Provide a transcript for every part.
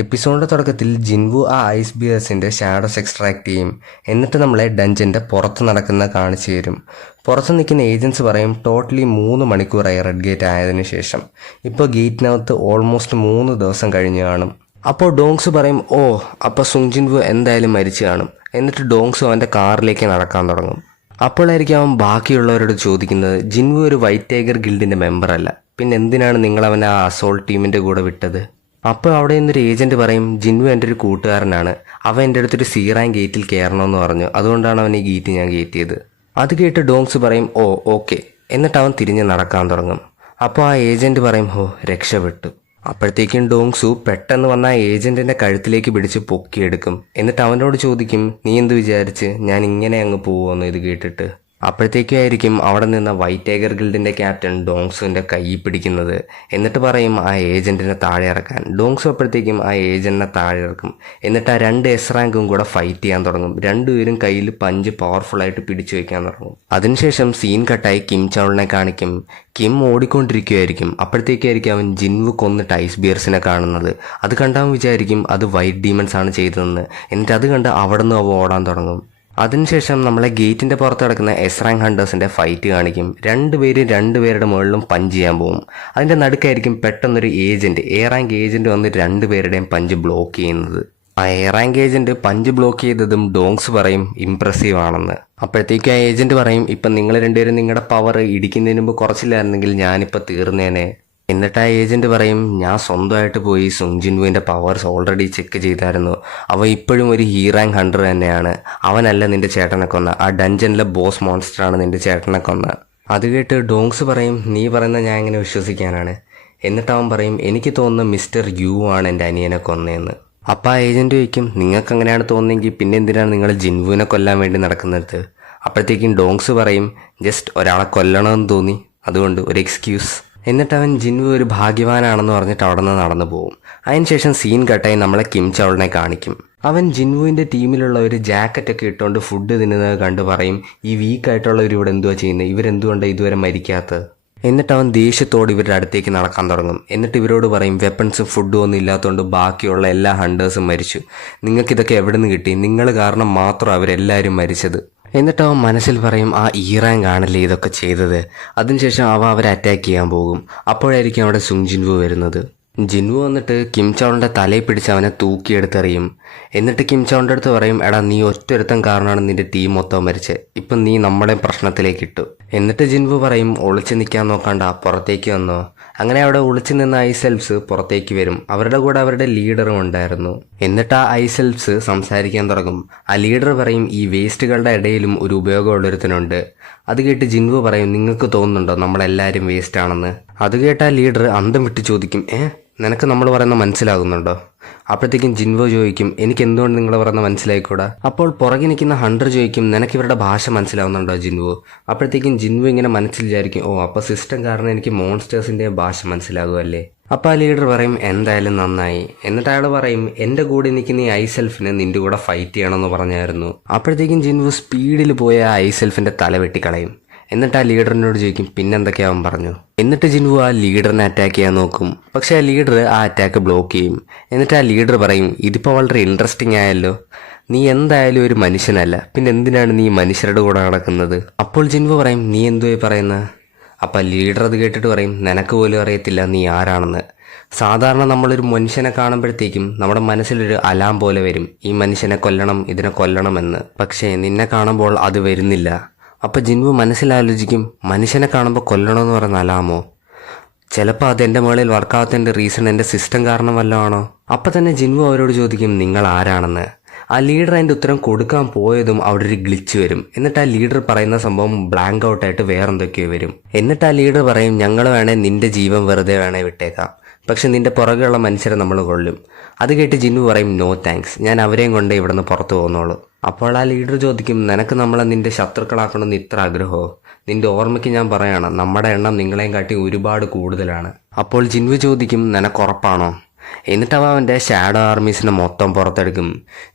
എപ്പിസോഡിന്റെ തുടക്കത്തിൽ ജിൻവു ആ ice ബിയേഴ്സിന്റെ shadows extract ചെയ്യും. എന്നിട്ട് നമ്മളെ ഡഞ്ചന്റെ പുറത്ത് നടക്കുന്ന കാണിച്ചു തരും. പുറത്ത് നിൽക്കുന്ന ഏജൻസ് പറയും ടോട്ടലി 3 മണിക്കൂറായി റെഡ് ഗേറ്റ് ആയതിനു ശേഷം. ഇപ്പോൾ ഗേറ്റിനകത്ത് ഓൾമോസ്റ്റ് 3 ദിവസം കഴിഞ്ഞു കാണും. അപ്പോൾ ഡോങ്സ് പറയും അപ്പോൾ സുങ് ജിൻവു എന്തായാലും മരിച്ചു കാണും. എന്നിട്ട് ഡോങ്സ് അവൻ്റെ കാറിലേക്ക് നടക്കാൻ തുടങ്ങും. അപ്പോഴായിരിക്കും അവൻ ബാക്കിയുള്ളവരോട് ചോദിക്കുന്നത്, ജിൻവു ഒരു വൈറ്റ് ടൈഗർ ഗിൽഡിന്റെ മെമ്പർ അല്ല, പിന്നെ എന്തിനാണ് നിങ്ങൾ അവനെ ആ അസോൾട്ട് ടീമിന്റെ കൂടെ വിട്ടത്? അപ്പോൾ അവിടെ നിന്നൊരു ഏജന്റ് പറയും, ജിൻവു എൻ്റെ ഒരു കൂട്ടുകാരനാണ്, അവൻ എൻ്റെ അടുത്തൊരു സീറാൻ ഗേറ്റിൽ കയറണമെന്ന് പറഞ്ഞു, അതുകൊണ്ടാണ് അവൻ ഈ ഗേറ്റ് ഞാൻ കയറ്റിയത്. അത് കേട്ട് ഡോങ്സ് പറയും ഓക്കെ. എന്നിട്ട് അവൻ തിരിഞ്ഞ് നടക്കാൻ തുടങ്ങും. അപ്പോൾ ആ ഏജന്റ് പറയും രക്ഷപ്പെട്ടു. അപ്പോഴത്തേക്കും ഡോങ്സു പെട്ടെന്ന് വന്ന ആ ഏജന്റിന്റെ കഴുത്തിലേക്ക് പിടിച്ച് പൊക്കിയെടുക്കും. എന്നിട്ട് അവനോട് ചോദിക്കും, നീ എന്ത് വിചാരിച്ച് ഞാൻ ഇങ്ങനെ അങ്ങ് പോവുമെന്ന് ഇത് കേട്ടിട്ട്. അപ്പോഴത്തേക്കായിരിക്കും അവിടെ നിന്ന് വൈറ്റ് ടൈഗർ ഗിൽഡിന്റെ ക്യാപ്റ്റൻ ഡോങ്സുവിന്റെ കൈ പിടിക്കുന്നത്. എന്നിട്ട് പറയും ആ ഏജന്റിനെ താഴെ ഇറക്കാൻ. ഡോങ്സു അപ്പോഴത്തേക്കും ആ ഏജന്റിനെ താഴെ ഇറക്കും. എന്നിട്ട് ആ 2 എസ് റാങ്കും കൂടെ ഫൈറ്റ് ചെയ്യാൻ തുടങ്ങും. രണ്ടുപേരും കയ്യിൽ പഞ്ച് പവർഫുൾ ആയിട്ട് പിടിച്ചു വയ്ക്കാൻ തുടങ്ങും. അതിനുശേഷം സീൻ കട്ടായി കിം ചൗളിനെ കാണിക്കും. കിം ഓടിക്കൊണ്ടിരിക്കുകയായിരിക്കും. അപ്പോഴത്തേക്കായിരിക്കും അവൻ ജിൻവു കൊന്നിട്ട് ഐസ് ബിയർസിനെ കാണുന്നത്. അത് കണ്ടവൻ വിചാരിക്കും അത് വൈറ്റ് ഡീമൺസ് ആണ് ചെയ്തതെന്ന്. എന്നിട്ട് അത് കണ്ട് അവിടെ നിന്ന് അവ ഓടാൻ തുടങ്ങും. അതിനുശേഷം നമ്മളെ ഗേറ്റിന്റെ പുറത്ത് കിടക്കുന്ന എസ് റാങ്ക് ഹണ്ടേഴ്സിന്റെ ഫൈറ്റ് കാണിക്കും. രണ്ടുപേരുടെ മുകളിലും പഞ്ച് ചെയ്യാൻ പോകും. അതിന്റെ നടുക്കായിരിക്കും പെട്ടെന്നൊരു ഏജന്റ്, എ റാങ്ക് ഏജന്റ് വന്ന് രണ്ടുപേരുടെയും പഞ്ച് ബ്ലോക്ക് ചെയ്യുന്നത്. ആ A rank agent punch block ചെയ്തതും ഡോങ്സ് പറയും ഇംപ്രസീവ് ആണെന്ന്. അപ്പോഴത്തേക്കും ആ ഏജന്റ് പറയും, ഇപ്പം നിങ്ങൾ രണ്ടുപേരും നിങ്ങളുടെ പവർ ഇടിക്കുന്നതിന് മുമ്പ് കുറച്ചില്ലായിരുന്നെങ്കിൽ ഞാനിപ്പോൾ തീർന്നേനെ. എന്നിട്ട് ആ ഏജന്റ് പറയും, ഞാൻ സ്വന്തമായിട്ട് പോയി സുങ് ജിൻവുവിൻ്റെ പവേഴ്സ് ഓൾറെഡി ചെക്ക് ചെയ്തായിരുന്നു, അവൻ ഇപ്പോഴും ഒരു റാങ്ക് ഹണ്ടർ തന്നെയാണ്, അവനല്ല നിന്റെ ചേട്ടനെ കൊന്ന, ആ ഡഞ്ചനിലെ ബോസ് മോൺസ്റ്ററാണ് നിന്റെ ചേട്ടനെ കൊന്ന. അത് കേട്ട് ഡോങ്സ് പറയും, നീ പറയുന്ന ഞാൻ എങ്ങനെ വിശ്വസിക്കാനാണ്? എന്നിട്ട് അവൻ പറയും, എനിക്ക് തോന്നുന്നു മിസ്റ്റർ യു ആണ് എൻ്റെ അനിയനെ കൊന്നതെന്ന്. അപ്പോൾ ആ ഏജന്റ് ചോദിക്കും, നിങ്ങൾക്ക് അങ്ങനെയാണ് തോന്നുന്നെങ്കിൽ പിന്നെ എന്തിനാണ് നിങ്ങൾ ജിൻവുവിനെ കൊല്ലാൻ വേണ്ടി നടക്കുന്നത്? അപ്പോഴത്തേക്കും ഡോങ്സ് പറയും, ജസ്റ്റ് ഒരാളെ കൊല്ലണമെന്ന് തോന്നി, അതുകൊണ്ട് ഒരു എക്സ്ക്യൂസ്. എന്നിട്ട് അവൻ ജിൻവു ഒരു ഭാഗ്യവാനാണെന്ന് പറഞ്ഞിട്ട് അവിടെ നിന്ന് നടന്നു പോകും. അതിനുശേഷം സീൻ കട്ടായി നമ്മളെ കിം ചൗളിനെ കാണിക്കും. അവൻ ജിൻവുവിൻ്റെ ടീമിലുള്ള ഒരു ജാക്കറ്റൊക്കെ ഇട്ടുകൊണ്ട് ഫുഡ് തിന്നുന്നത് കണ്ട് പറയും, ഈ വീക്കായിട്ടുള്ളവർ ഇവിടെ എന്തുവാ ചെയ്യുന്നത്, ഇവരെന്തുകൊണ്ടാണ് ഇതുവരെ മരിക്കാത്തത്? എന്നിട്ട് അവൻ ദേഷ്യത്തോട് ഇവരുടെ അടുത്തേക്ക് നടക്കാൻ തുടങ്ങും. എന്നിട്ട് ഇവരോട് പറയും, വെപ്പൺസും ഫുഡും ഒന്നും ഇല്ലാത്തതുകൊണ്ട് ബാക്കിയുള്ള എല്ലാ ഹണ്ടേഴ്സും മരിച്ചു, നിങ്ങൾക്കിതൊക്കെ എവിടെ നിന്ന് കിട്ടി? നിങ്ങൾ കാരണം മാത്രം അവരെല്ലാവരും മരിച്ചത്. എന്നിട്ട് അവൻ മനസ്സിൽ പറയും, ആ റാങ്ക് ആണല്ലേ ഇതൊക്കെ ചെയ്തത്. അതിനുശേഷം അവരെ അറ്റാക്ക് ചെയ്യാൻ പോകും. അപ്പോഴായിരിക്കും അവിടെ സുങ് ജിൻവു വരുന്നത്. ജിൻവു വന്നിട്ട് കിം ചൗളിൻ്റെ തലയിൽ പിടിച്ച് അവനെ തൂക്കിയെടുത്തെറിയും. എന്നിട്ട് കിം ചൗളിൻ്റെ അടുത്ത് പറയും, എടാ നീ ഒറ്റൊരുത്തൻ കാരണമാണ് നിന്റെ ടീം മൊത്തം മരിച്ചത്, ഇപ്പം നീ നമ്മളെ പ്രശ്നത്തിലേക്ക് ഇട്ടു. എന്നിട്ട് ജിൻവു പറയും, ഒളിച്ച് നിൽക്കാൻ നോക്കണ്ട, പുറത്തേക്ക് വന്നോ. അങ്ങനെ അവിടെ ഒളിച്ചു നിന്ന ഐസെൽഫ്സ് പുറത്തേക്ക് വരും. അവരുടെ കൂടെ അവരുടെ ലീഡറും ഉണ്ടായിരുന്നു. എന്നിട്ട് ആ ഐസെൽഫ്സ് സംസാരിക്കാൻ തുടങ്ങും. ആ ലീഡർ പറയും, ഈ വേസ്റ്റുകളുടെ ഇടയിലും ഒരു ഉപയോഗമുള്ളൊരുത്തനുണ്ട്. അത് കേട്ട് ജിൻവു പറയും, നിങ്ങൾക്ക് തോന്നുന്നുണ്ടോ നമ്മളെല്ലാവരും വേസ്റ്റ് ആണെന്ന്? അത് കേട്ട് ആ ലീഡർ അന്തം വിട്ട് ചോദിക്കും, നിനക്ക് നമ്മൾ പറയുന്ന മനസ്സിലാകുന്നുണ്ടോ? അപ്പോഴത്തേക്കും ജിൻവു ചോദിക്കും, എനിക്ക് എന്തുകൊണ്ട് നിങ്ങൾ പറയുന്ന മനസ്സിലായിക്കൂടാ? അപ്പോൾ പുറകെ നിൽക്കുന്ന ഹണ്ടർ ചോദിക്കും, നിനക്ക് ഇവരുടെ ഭാഷ മനസ്സിലാവുന്നുണ്ടോ ജിൻവു? അപ്പോഴത്തേക്കും ജിൻവു ഇങ്ങനെ മനസ്സിൽ വിചാരിക്കും, അപ്പോൾ സിസ്റ്റം കാരണം എനിക്ക് മോൺസ്റ്റേഴ്സിൻ്റെ ഭാഷ മനസ്സിലാകുമല്ലേ? അപ്പോൾ ആ ലീഡർ പറയും, എന്തായാലും നന്നായി. എന്നിട്ട് അയാൾ പറയും, എൻ്റെ കൂടെ നിൽക്കുന്ന ഈ ഐസെൽഫിനെ നിൻ്റെ കൂടെ ഫൈറ്റ് ചെയ്യണമെന്ന് പറഞ്ഞായിരുന്നു. അപ്പോഴത്തേക്കും ജിൻവു സ്പീഡിൽ പോയ ആ ഐസെൽഫിൻ്റെ തല വെട്ടിക്കളയും. എന്നിട്ട് ആ ലീഡറിനോട് ചോദിക്കും, പിന്നെന്തൊക്കെയാവൻ പറഞ്ഞു? എന്നിട്ട് ജിൻവു ആ ലീഡറിനെ അറ്റാക്ക് ചെയ്യാൻ നോക്കും. പക്ഷെ ആ ലീഡർ ആ അറ്റാക്ക് ബ്ലോക്ക് ചെയ്യും. എന്നിട്ട് ആ ലീഡർ പറയും, ഇതിപ്പോൾ വളരെ ഇൻട്രസ്റ്റിംഗ് ആയല്ലോ, നീ എന്തായാലും ഒരു മനുഷ്യനല്ല, പിന്നെ എന്തിനാണ് നീ മനുഷ്യരുടെ കൂടെ നടക്കുന്നത്? അപ്പോൾ ജിൻവു പറയും, നീ എന്തുവായി പറയുന്നത്? അപ്പം ലീഡർ അത് കേട്ടിട്ട് പറയും, നിനക്ക് പോലും അറിയത്തില്ല നീ ആരാണെന്ന്. സാധാരണ നമ്മളൊരു മനുഷ്യനെ കാണുമ്പോഴത്തേക്കും നമ്മുടെ മനസ്സിലൊരു അലാം പോലെ വരും, ഈ മനുഷ്യനെ കൊല്ലണം, ഇതിനെ കൊല്ലണമെന്ന്. പക്ഷേ നിന്നെ കാണുമ്പോൾ അത് വരുന്നില്ല. അപ്പോൾ ജിൻവു മനസ്സിലാലോചിക്കും, മനുഷ്യനെ കാണുമ്പോൾ കൊല്ലണമെന്ന് പറയുന്ന അലാമോ? ചിലപ്പോൾ അത് എൻ്റെ മുകളിൽ വർക്കാവാത്തതിൻ്റെ റീസൺ എൻ്റെ സിസ്റ്റം കാരണം വല്ലതാണോ? അപ്പം തന്നെ ജിൻവു അവരോട് ചോദിക്കും, നിങ്ങൾ ആരാണെന്ന്. ആ ലീഡർ അതിൻ്റെ ഉത്തരം കൊടുക്കാൻ പോയതും അവിടെ ഒരു ഗ്ലിച്ച് വരും. എന്നിട്ട് ആ ലീഡർ പറയുന്ന സംഭവം ബ്ലാങ്ക് ഔട്ടായിട്ട് വേറെന്തൊക്കെയോ വരും. എന്നിട്ട് ആ ലീഡർ പറയും, ഞങ്ങൾ വേണേ നിൻ്റെ ജീവൻ വെറുതെ വേണേ വിട്ടേക്കാം, പക്ഷെ നിൻ്റെ പുറകെയുള്ള മനുഷ്യരെ നമ്മൾ കൊല്ലും. അത് കേട്ട് ജിൻവു പറയും, നോ താങ്ക്സ്, ഞാൻ അവരെയും കൊണ്ട് ഇവിടെ നിന്ന് പുറത്തു പോകുന്നുള്ളൂ. അപ്പോൾ ആ ലീഡർ ചോദിക്കും, നിനക്ക് നമ്മളെ നിൻ്റെ ശത്രുക്കളാക്കണമെന്ന് ഇത്ര ആഗ്രഹമോ? നിൻ്റെ ഓർമ്മയ്ക്ക് ഞാൻ പറയണം, നമ്മുടെ എണ്ണം നിങ്ങളെയും കാട്ടി ഒരുപാട് കൂടുതലാണ്. അപ്പോൾ ജിൻവു ചോദിക്കും, നിനക്കുറപ്പാണോ? എന്നിട്ട് അവൻ്റെ ഷാഡോ ആർമീസിനെ മൊത്തം പുറത്തെടുക്കും.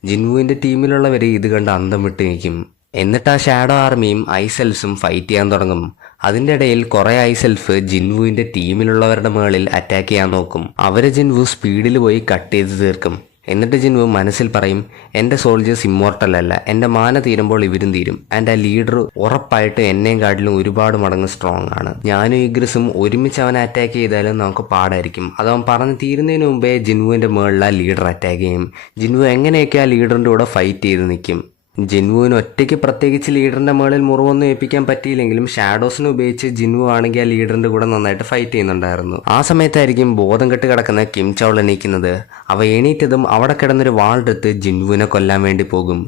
ജിൻവുവിൻ്റെ ടീമിലുള്ളവർ ഇത് കണ്ട് അന്തം വിട്ട് നിൽക്കും. എന്നിട്ട് ആ ഷാഡോ ആർമിയും ഐസെൽസും ഫൈറ്റ് ചെയ്യാൻ തുടങ്ങും. അതിൻ്റെ ഇടയിൽ കുറേ ഐസെൽഫ് ജിൻവുവിൻ്റെ ടീമിലുള്ളവരുടെ മുകളിൽ അറ്റാക്ക് ചെയ്യാൻ നോക്കും. അവരെ ജിൻവു സ്പീഡിൽ പോയി കട്ട് ചെയ്ത് തീർക്കും. എന്നിട്ട് ജിൻവു മനസ്സിൽ പറയും, എൻ്റെ സോൾജേഴ്സ് ഇമ്മോർട്ടൽ അല്ല, എൻ്റെ മാന തീരുമ്പോൾ ഇവരും തീരും. ആൻഡ് ആ ലീഡർ ഉറപ്പായിട്ട് എന്നെയും കാട്ടിലും ഒരുപാട് മടങ്ങ് സ്ട്രോങ് ആണ്. ഞാനും ഇഗ്രിസും ഒരുമിച്ച് അവനെ അറ്റാക്ക് ചെയ്താലും നമുക്ക് പാടായിരിക്കും. അതവൻ പറഞ്ഞ് തീരുന്നതിന് മുമ്പേ ജിൻവുവിൻ്റെ മുകളിൽ ആ ലീഡർ അറ്റാക്ക് ചെയ്യും. ജിൻവു എങ്ങനെയൊക്കെ ആ ലീഡറിൻ്റെ കൂടെ ഫൈറ്റ് ചെയ്ത് നിൽക്കും. ജിൻവുവിന് ഒറ്റയ്ക്ക് പ്രത്യേകിച്ച് ലീഡറിൻ്റെ മുകളിൽ മുറിവൊന്നും ഏൽപ്പിക്കാൻ പറ്റിയില്ലെങ്കിലും ഷാഡോസിനെ ഉപയോഗിച്ച് ജിൻവു ആണെങ്കിൽ ആ ലീഡറിൻ്റെ കൂടെ നന്നായിട്ട് ഫൈറ്റ് ചെയ്യുന്നുണ്ടായിരുന്നു. ആ സമയത്തായിരിക്കും ബോധം കെട്ട് കിടക്കുന്ന കിം ചൗൾ എണീക്കുന്നത്. അവ എണീറ്റതും അവിടെ കിടന്നൊരു വാളെടുത്ത് ജിൻവുവിനെ കൊല്ലാൻ വേണ്ടി പോകും.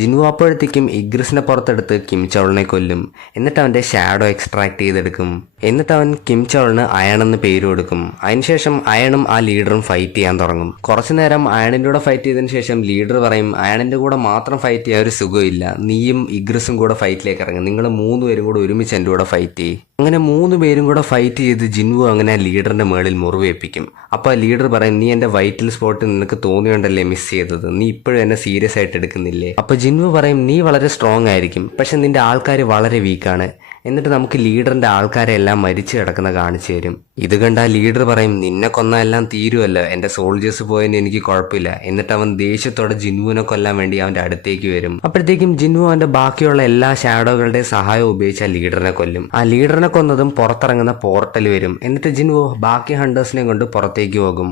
ജിൻവു അപ്പോഴത്തേക്കും ഇഗ്രിസിനെ പുറത്തെടുത്ത് കിം ചൗളിനെ കൊല്ലും. എന്നിട്ട് അവൻ്റെ ഷാഡോ എക്സ്ട്രാക്ട് ചെയ്തെടുക്കും. എന്നിട്ട് അവൻ കിം ചൗളിന് അയൺ എന്ന് പേര് കൊടുക്കും. അതിനുശേഷം അയണും ആ ലീഡറും ഫൈറ്റ് ചെയ്യാൻ തുടങ്ങും. കുറച്ചു നേരം അയണിൻ്റെ കൂടെ ഫൈറ്റ് ചെയ്തതിന് ശേഷം ലീഡർ പറയും, അയണിൻ്റെ കൂടെ മാത്രം ഫൈറ്റ് ചെയ്യാൻ ഒരു സുഖമില്ല, നീയും ഇഗ്രിസും കൂടെ ഫൈറ്റിലേക്ക് ഇറങ്ങും, നിങ്ങൾ 3 പേരും കൂടെ ഒരുമിച്ച് എൻ്റെ കൂടെ ഫൈറ്റ് ചെയ്യും. അങ്ങനെ 3 പേരും കൂടെ ഫൈറ്റ് ചെയ്ത് ജിൻവു അങ്ങനെ ലീഡറിന്റെ മുകളിൽ മുറിവേൽപ്പിക്കും. അപ്പോൾ ആ ലീഡർ പറയും, നീ എൻ്റെ വൈറ്റൽ സ്പോട്ട് നിനക്ക് തോന്നിയോണ്ടല്ലേ മിസ് ചെയ്തത്, നീ ഇപ്പോഴും എന്നെ സീരിയസ് ആയിട്ട് എടുക്കുന്നില്ലേ? അപ്പോൾ ജിൻവു പറയും, നീ വളരെ സ്ട്രോങ് ആയിരിക്കും, പക്ഷെ നിന്റെ ആൾക്കാർ വളരെ വീക്കാണ്. എന്നിട്ട് നമുക്ക് ലീഡറിന്റെ ആൾക്കാരെ എല്ലാം മരിച്ചു കിടക്കുന്ന കാണിച്ചു തരും. ഇത് കണ്ട ലീഡർ പറയും, നിന്നെ കൊന്നാൽ എല്ലാം തീരുമല്ലോ, എൻ്റെ സോൾജേഴ്സ് പോയതിന് എനിക്ക് കുഴപ്പമില്ല. എന്നിട്ട് അവൻ ദേഷ്യത്തോടെ ജിൻവുവിനെ കൊല്ലാൻ വേണ്ടി അവൻ്റെ അടുത്തേക്ക് വരും. അപ്പോഴത്തേക്കും ജിൻവു അവൻ്റെ ബാക്കിയുള്ള എല്ലാ ഷാഡോകളുടെ സഹായം ഉപയോഗിച്ച് ആ ലീഡറിനെ കൊല്ലും. ആ ലീഡറിനെ കൊന്നതും പുറത്തിറങ്ങുന്ന പോർട്ടൽ വരും. എന്നിട്ട് ജിൻവു ബാക്കി ഹണ്ടേഴ്സിനെ കൊണ്ട് പുറത്തേക്ക് പോകും.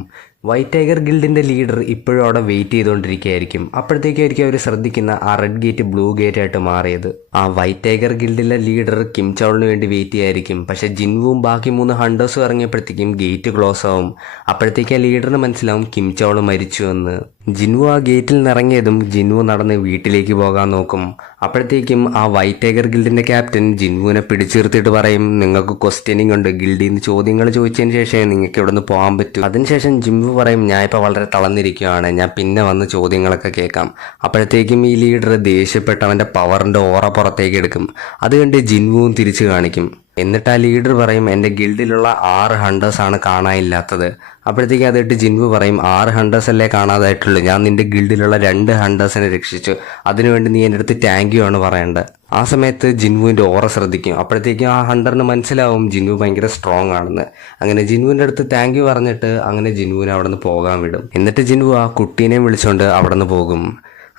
വൈറ്റ് ടൈഗർ ഗിൽഡിന്റെ ലീഡർ ഇപ്പോഴും അവിടെ വെയിറ്റ് ചെയ്തുകൊണ്ടിരിക്കുകയായിരിക്കും. അപ്പോഴത്തേക്കായിരിക്കും അവർ ശ്രദ്ധിക്കുന്ന ആ റെഡ് ഗേറ്റ് ബ്ലൂ ഗേറ്റ് ആയിട്ട് മാറിയത്. ആ വൈറ്റ് ടൈഗർ ഗിൽഡിലെ ലീഡർ കിം ചൗളിന് വേണ്ടി വെയിറ്റ് ചെയ്യായിരിക്കും. പക്ഷെ ജിൻവുവും ബാക്കി 3 ഹണ്ടേഴ്സും ഇറങ്ങിയപ്പോഴത്തേക്കും ഗേറ്റ് ക്ലോസ് ആവും. അപ്പോഴത്തേക്ക് ആ ലീഡറിന് മനസ്സിലാവും കിം ചൗൾ മരിച്ചു എന്ന്. ജിൻവു ആ ഗേറ്റിൽ നിന്ന് ഇറങ്ങിയതും ജിൻവു നടന്ന് വീട്ടിലേക്ക് പോകാൻ നോക്കും. അപ്പോഴത്തേക്കും ആ വൈറ്റ് ടൈഗർ ഗിൽഡിന്റെ ക്യാപ്റ്റൻ ജിൻവുവിനെ പിടിച്ചു നിർത്തിയിട്ട് പറയും, നിങ്ങൾക്ക് ക്വസ്റ്റ്യനിങ് ഉണ്ട്, ഗിൽഡിൽ നിന്ന് ചോദ്യങ്ങൾ ചോദിച്ചതിന് ശേഷം നിങ്ങൾക്ക് ഇവിടെ നിന്ന് പോകാൻ പറ്റും. അതിനുശേഷം ജിൻവു പറയും, ഞാൻ ഇപ്പോൾ വളരെ തളർന്നിരിക്കുകയാണ്, ഞാൻ പിന്നെ വന്ന് ചോദ്യങ്ങളൊക്കെ കേൾക്കാം. അപ്പോഴത്തേക്കും ഈ ലീഡർ ദേഷ്യപ്പെട്ട് അവൻ്റെ പവറിൻ്റെ ഓറ പുറത്തേക്ക് എടുക്കും. അത് കണ്ട് ജിൻവുവും തിരിച്ചു കാണിക്കും. എന്നിട്ട് ആ ലീഡർ പറയും, എൻ്റെ ഗിൽഡിലുള്ള 6 ഹണ്ടേഴ്സാണ് കാണാനില്ലാത്തത്. അപ്പോഴത്തേക്കും അതിട്ട് ജിൻവു പറയും, 6 ഹണ്ടേഴ്സ് അല്ലേ കാണാതായിട്ടുള്ളൂ, ഞാൻ നിന്റെ ഗിൽഡിലുള്ള 2 ഹണ്ടേഴ്സിനെ രക്ഷിച്ചു, അതിനുവേണ്ടി നീ എൻ്റെ അടുത്ത് താങ്ക് യു ആണ് പറയേണ്ടത്. ആ സമയത്ത് ജിൻവുവിൻ്റെ ഓറ ശ്രദ്ധിക്കും. അപ്പോഴത്തേക്കും ആ ഹണ്ടറിന് മനസ്സിലാവും ജിൻവു ഭയങ്കര സ്ട്രോങ് ആണെന്ന്. അങ്ങനെ ജിൻവുവിൻ്റെ അടുത്ത് താങ്ക് യു പറഞ്ഞിട്ട് അങ്ങനെ ജിൻവുവിനെ അവിടെ നിന്ന് പോകാൻ വിടും. എന്നിട്ട് ജിൻവു ആ കുട്ടീനെയും വിളിച്ചുകൊണ്ട് അവിടെ നിന്ന് പോകും.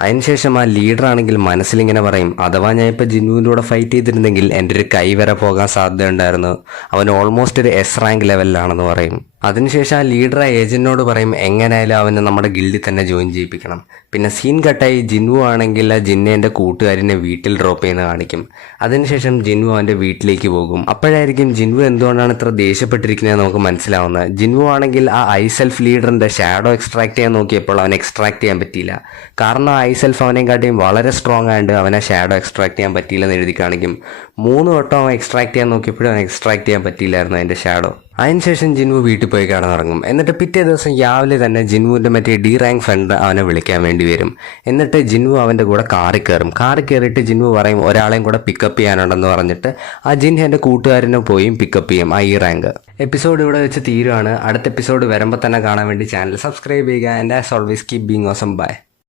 അതിനുശേഷം ആ ലീഡർ ആണെങ്കിൽ മനസ്സിലിങ്ങനെ പറയും, അഥവാ ഞാൻ ഇപ്പോൾ ജിൻവുവിൻ്റെ കൂടെ ഫൈറ്റ് ചെയ്തിരുന്നെങ്കിൽ എൻ്റെ ഒരു കൈ വരെ പോകാൻ സാധ്യതയുണ്ടായിരുന്നു, അവൻ ഓൾമോസ്റ്റ് ഒരു S റാങ്ക് ലെവലിലാണെന്ന് പറയും. അതിനുശേഷം ആ ലീഡർ ആ ഏജന്റിനോട് പറയും, എങ്ങനെയായാലും അവനെ നമ്മുടെ ഗിൽഡിൽ തന്നെ ജോയിൻ ചെയ്യിപ്പിക്കണം. പിന്നെ സീൻ കട്ടായി ജിൻവു ആണെങ്കിൽ ആ ജിന്നെ എൻ്റെ കൂട്ടുകാരനെ വീട്ടിൽ ഡ്രോപ്പ് ചെയ്യുന്ന കാണിക്കും. അതിനുശേഷം ജിൻവു അവൻ്റെ വീട്ടിലേക്ക് പോകും. അപ്പോഴായിരിക്കും ജിൻവു എന്തുകൊണ്ടാണ് ഇത്ര ദേഷ്യപ്പെട്ടിരിക്കുന്നത് നമുക്ക് മനസ്സിലാവുന്നത്. ജിൻവു ആണെങ്കിൽ ആ ഐസെൽഫ് ലീഡറിൻ്റെ ഷാഡോ എക്സ്ട്രാക്ട് ചെയ്യാൻ നോക്കിയപ്പോൾ അവൻ എക്സ്ട്രാക്ട് ചെയ്യാൻ പറ്റിയില്ല. കാരണം ഐസെൽഫ് അവനെയും കാട്ടിയും വളരെ സ്ട്രോങ് ആയിട്ട് അവനെ ഷാഡോ എക്സ്ട്രാക്ട് ചെയ്യാൻ പറ്റിയില്ലെന്ന് എഴുതി കാണിക്കും. 3 വട്ടം അവൻ എക്സ്ട്രാക്ട് ചെയ്യാൻ നോക്കിയപ്പോഴും അവൻ എക്സ്ട്രാക്ട് ചെയ്യാൻ പറ്റിയില്ലായിരുന്നു അതിൻ്റെ ഷാഡോ. അതിനുശേഷം ജിൻവു വീട്ടിൽ പോയി കിടന്നിറങ്ങും. എന്നിട്ട് പിറ്റേ ദിവസം രാവിലെ തന്നെ ജിൻവുവിൻ്റെ മറ്റേ D റാങ്ക് ഫ്രണ്ട് അവനെ വിളിക്കാൻ വേണ്ടി വരും. എന്നിട്ട് ജിൻവു അവൻ്റെ കൂടെ കാറിൽ കയറും. കാറിൽ കയറിയിട്ട് ജിൻവു പറയും, ഒരാളെയും കൂടെ പിക്കപ്പ് ചെയ്യാനുണ്ടെന്ന് പറഞ്ഞിട്ട് ആ ജിൻ എൻ്റെ കൂട്ടുകാരനെ പോയും പിക്കപ്പ് ചെയ്യും ആ E റാങ്ക്. എപ്പിസോഡ് ഇവിടെ വെച്ച് തീരുവാണ്. അടുത്ത എപ്പിസോഡ് വരുമ്പോൾ തന്നെ കാണാൻ വേണ്ടി ചാനൽ സബ്സ്ക്രൈബ് ചെയ്യുക. And as always keep being awesome. By.